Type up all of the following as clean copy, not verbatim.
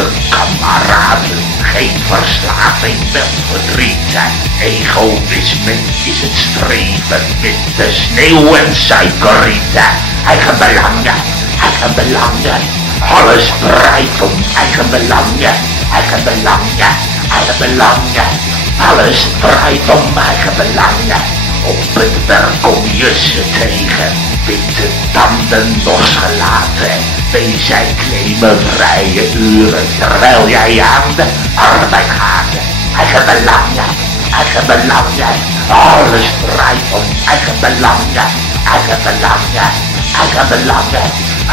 de kameraden. Geen verslaving, wel verdriet. Egoïsme is het streven met de sneeuw en suikerrieten. Eigen belangen, alles draait om eigen belangen. Eigen belangen, alles draait om eigen belangen. Op het werk kom je ze tegen, witte tanden losgelaten. Zij claimen vrije uren, terwijl jij aan de arbeid gaat. Eigen belangen, alles draait om eigen belangen. Eigen belangen,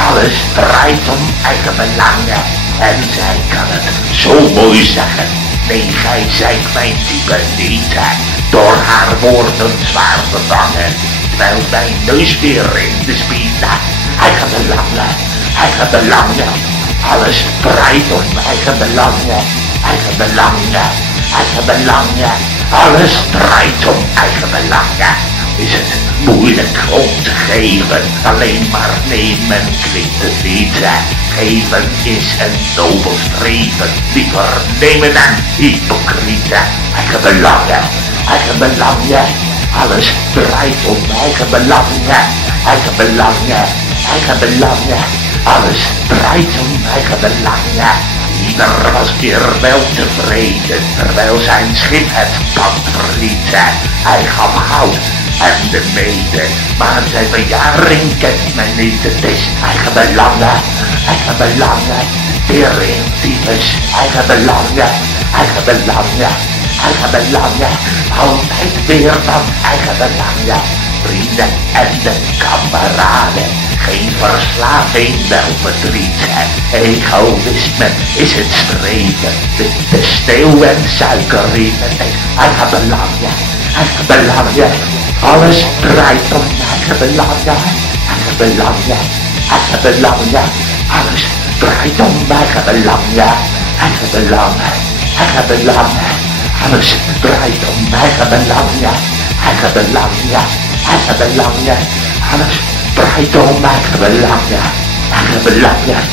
alles draait om eigen belangen. En zij kan het zo mooi zeggen, nee, gij zijt mijn type niet. Door haar woorden zwaar bevangen, terwijl mijn neus weer in de spiet. Eigen belangen, alles draait om eigen belangen. Eigen belangen, alles draait om eigen belangen. Is het moeilijk om te geven, alleen maar nemen klinkt het niet. Geven is een nobel streven, liever nemen dan hypocrieten. Eigen belangen, alles draait om eigen belangen. Eigen belangen, alles draait om eigen belangen. Ieder was weer wel tevreden, terwijl zijn schip het pad verliet. Hij gaf goud en de mede, maar zijn verjaring kent men niet. Het is eigen belangen, weer in tyfus. Eigen belangen, altijd weer van eigen belangen. Vrienden en de kameraden, geen verslaving, wel verdriet. Egoïsme is het streven, witte sneeuw en suikerrieten. Eigen belangen, alles draait om eigen belangen. Eigen belangen, alles draait om eigen belangen. Eigen belangen, alles draait om eigen belangen. Eigen belangen, alles draait om eigen belangen. Eigen belangen,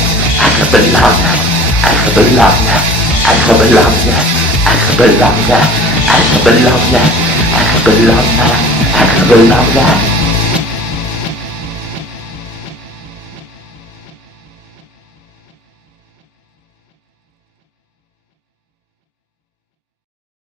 eigen belangen.